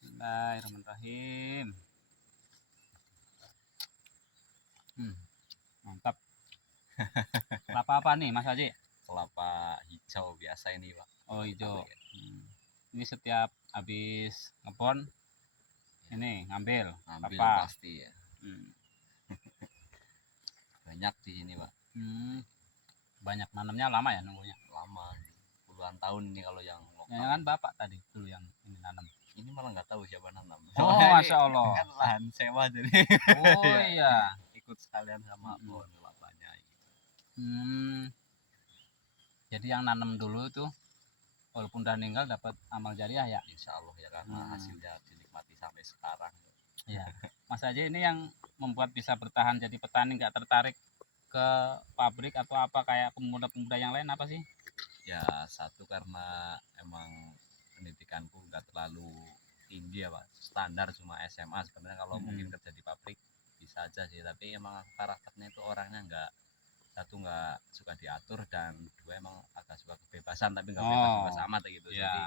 Bismillahirrahmanirrahim. Mantap. Kelapa apa nih Mas Haji? Kelapa hijau biasa ini Pak. Oh hijau. Ini setiap habis ngebon ini ngambil apa? Pasti ya. Banyak di sini Pak. Banyak nanamnya lama ya nunggunya? Lama, puluhan tahun ini kalau yang lokal. Ya kan Bapak tadi dulu yang ini nanam. Ini malah nggak tahu siapa nanam. Oh Masya Allah. Kan lahan sewa jadi. Oh iya. Ikut sekalian sama pohon kelapanya. Jadi yang nanam dulu itu walaupun udah meninggal dapat amal jariah ya? Insya Allah ya, karena hasilnya dinikmati sampai sekarang. Ya, Mas Haji ini yang membuat bisa bertahan jadi petani, nggak tertarik ke pabrik atau apa kayak pemuda-pemuda yang lain apa sih? Ya satu karena emang pendidikanku nggak terlalu tinggi ya Pak, standar cuma SMA. Sebenarnya kalau mungkin kerja di pabrik bisa aja sih, tapi emang karakternya itu orangnya nggak suka diatur, dan dua emang agak suka kebebasan tapi nggak bebas-bebas amat gitu. Ya. Jadi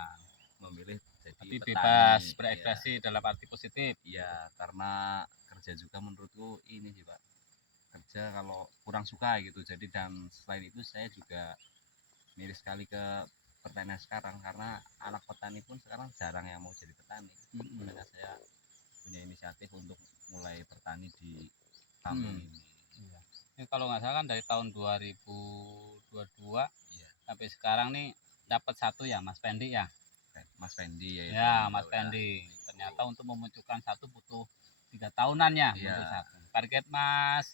memilih jadi tapi petani, bebas berekspresi ya. Dalam arti positif. Iya, karena kerja juga menurutku ini sih Pak, kerja kalau kurang suka gitu. Jadi dan selain itu saya juga miris sekali ke pertanian sekarang, karena anak petani pun sekarang jarang yang mau jadi petani. Makanya saya punya inisiatif untuk mulai bertani di kampung ini. Iya. Ini kalau nggak salah kan dari tahun 2022 sampai sekarang nih dapat satu ya Mas Pendi ya. Mas Pendi ya. Ya Mas Pendi. Ternyata untuk memunculkan satu butuh 3 tahunan ya. Untuk satu. Target Mas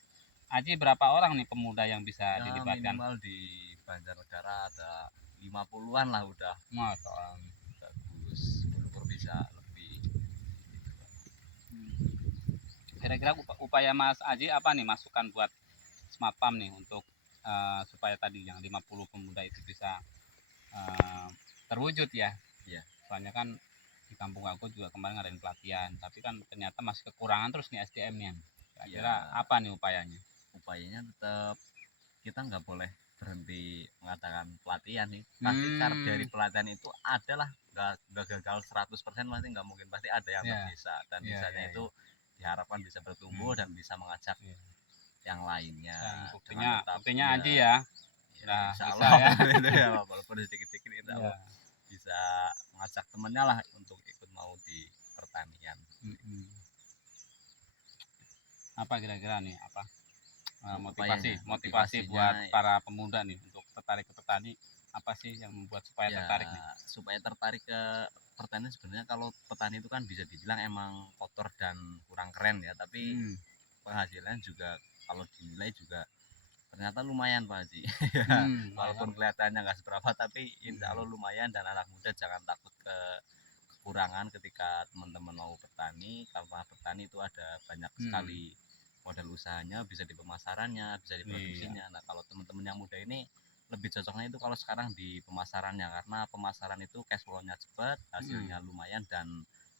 Haji berapa orang nih pemuda yang bisa dilibatkan? Minimal di Banjarnegara ada 50-an lah udah. Masya Allah. Bagus, syukur bisa lebih. Kira-kira upaya Mas Haji apa nih masukan buat Smart Farm nih untuk supaya tadi yang 50 pemuda itu bisa terwujud ya? Iya. Soalnya kan di kampung aku juga kemarin ngadain pelatihan, tapi kan ternyata masih kekurangan terus nih SDM-nya. Kira-kira apa nih upayanya? Upayanya tetap kita nggak boleh berhenti mengadakan pelatihan nih. Pasti dari pelatihan itu adalah nggak gagal 100%, pasti nggak mungkin, pasti ada yang bisa, dan bisanya itu diharapkan bisa bertumbuh dan bisa mengajak yang lainnya. Buktinya Aji ya. Nah, insya Allah ya, walaupun sedikit-sedikit itu bisa mengajak temennya lah untuk ikut mau di pertanian. Apa kira-kira nih motivasi buat para pemuda nih untuk tertarik ke petani, apa sih yang membuat supaya tertarik nih? Supaya tertarik ke pertanian, sebenarnya kalau petani itu kan bisa dibilang emang kotor dan kurang keren ya, tapi penghasilan juga kalau dinilai juga ternyata lumayan Pak Haji. Walaupun kelihatannya nggak seberapa, tapi insya Allah lumayan. Dan anak muda jangan takut kekurangan ketika teman-teman mau bertani, karena bertani itu ada banyak sekali modal usahanya, bisa di pemasarannya, bisa di produksinya. Nah kalau teman-teman yang muda ini lebih cocoknya itu kalau sekarang di pemasarannya, karena pemasaran itu cash flow-nya cepat, hasilnya lumayan, dan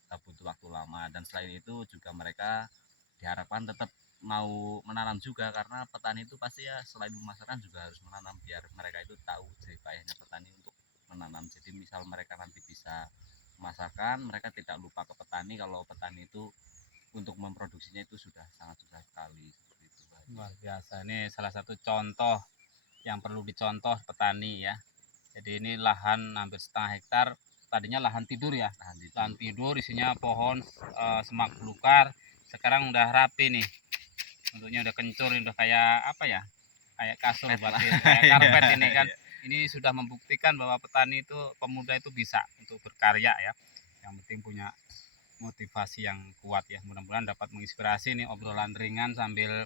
gak butuh waktu lama. Dan selain itu juga mereka diharapkan tetap mau menanam juga, karena petani itu pasti ya selain pemasaran juga harus menanam, biar mereka itu tahu jerih payahnya petani untuk menanam. Jadi misal mereka nanti bisa memasarkan, mereka tidak lupa ke petani kalau petani itu untuk memproduksinya itu sudah sangat susah sekali. Seperti itu, luar biasa. Ini salah satu contoh yang perlu dicontoh petani ya. Jadi ini lahan hampir setengah hektar, tadinya lahan tidur ya, lahan tidur isinya pohon semak belukar, sekarang udah rapi nih, bentuknya udah kencur, udah kayak apa ya, kayak kasur batin, kayak karpet ini kan. Ini sudah membuktikan bahwa petani itu, pemuda itu bisa untuk berkarya ya, yang penting punya motivasi yang kuat ya. Mudah-mudahan dapat menginspirasi nih obrolan ringan sambil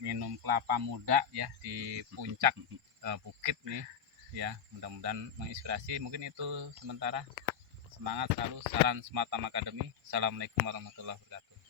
minum kelapa muda ya di puncak bukit nih ya, mudah-mudahan menginspirasi. Mungkin itu sementara. Semangat selalu, salam Smart Farm Academy. Assalamualaikum warahmatullahi wabarakatuh.